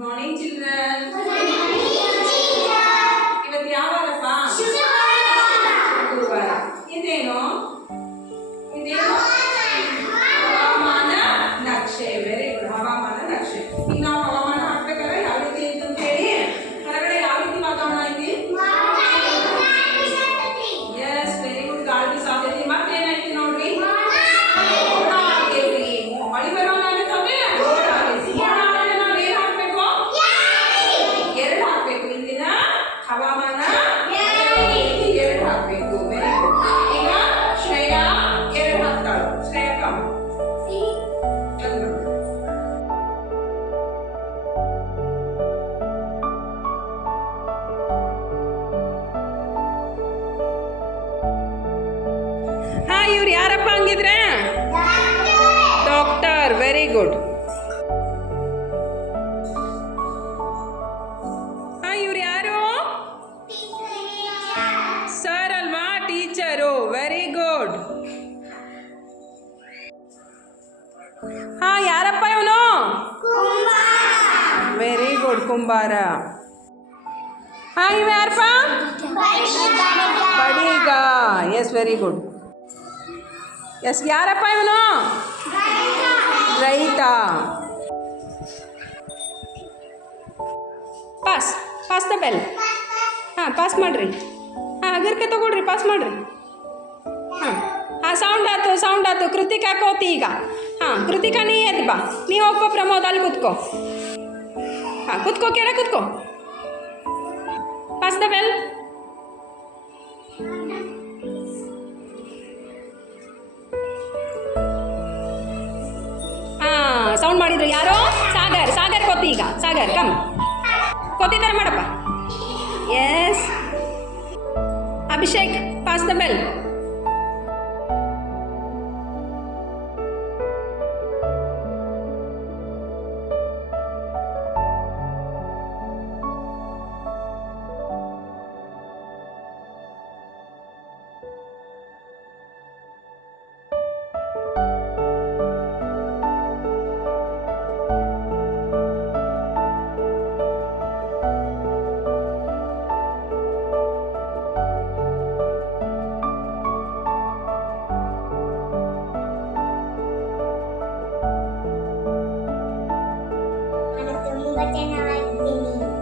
Morning children. ಇವತ್ತು ಯಾವ ವಾರಪ್ಪ? ಗುರುವಾರ. ಇದೇನು ಹವಾಮಾನ ನಕ್ಷೆ. Very good. ಹವಾಮಾನ ನಕ್ಷೆ. ಈಗ ನಾವು ಹವಾಮಾನ ಹಾಕ್ಬೇಕಾದ್ರೆ ಯಾವ ರೀತಿ ಇತ್ತು ಅಂತ ಹೇಳಿ, ಹೊರಗಡೆ ಯಾವ ರೀತಿ ವಾತಾವರಣ ಐತಿ? Yes, very good. ಗಾಳಿ ಸಾಧ್ಯತೆ. ಮತ್ತೇನೈತಿ ನೋಡ್ರಿ? ಮೋಡ ಆಗೈತಿ. ಮಳಿ ಬರೋಣ ಆಗೈತೆ. ಮೋಡ ಆಗೈತಿ. ಮೋಡ ಆದ್ರೆ ನಾವು ಏನ್ ಹಾಕ್ಬೇಕು? ಎರಡು ಹಾಕ್ಬೇಕು. ಇಂದಿನ ಹವಾಮಾನ ಎರಡು ಹಾಕ್ಬೇಕು. Very good. ಈಗ ಶ್ರೇಯಾ ಎರಡು ಹಾಕ್ತಾಳು. ಶ್ರೇಯಾ ಕಮ್. ಹಾ, ಇವ್ರು ಯಾರಪ್ಪ ಹಂಗಿದ್ರೆ? ಡಾಕ್ಟರ್. Very good. ಹಾ, ಇವ್ರು ಯಾರು? ಸರ್ ಅಲ್ವಾ? ಟೀಚರು. Very good. ಹಾ, ಯಾರಪ್ಪ ಇವನು? Very good. ಕುಂಬಾರ. ಹಾ, ಇವ ಯಾರಪ್ಪ? ಬಡೀಗ. Yes, very good. ಎಸ್, ಯಾರಪ್ಪ ಇವನು? ರೈತ. Pass the bell. ಹಾಂ, ಪಾಸ್ ಮಾಡಿರಿ. ಹಾಂ, ಅಗರ್ಕೆ ತಗೊಳ್ರಿ. ಪಾಸ್ ಮಾಡಿರಿ. ಹಾಂ ಹಾಂ, ಸೌಂಡ್ ಆಯ್ತು. ಕೃತಿಕಾ ಕೋತಿ ಈಗ. ಹಾಂ, ಕೃತಿಕಾ ನೀ ಎದ್ದು ಬಾ. ನೀ ಹೋಗ್ಕೋ ಪ್ರಮೋದ್, ಅಲ್ಲಿ ಕೂತ್ಕೋ. ಹಾಂ, ಕೂತ್ಕೋ, ಕೆಳಗೆ ಕೂತ್ಕೋ. Pass the bell. ಸೌಂಡ್ ಮಾಡಿದ್ರು ಯಾರೋ? ಸಾಗರ್ ಕೋತಿ ಈಗ. ಸಾಗರ್ ಕಮ್. ಕೋತಿ ಥರ ಮಾಡಪ್ಪ. Yes. Abhishek, pass the bell. ನಾನು ತುಂಬಾ ಚೆನ್ನಾಗಿದ್ದೀನಿ.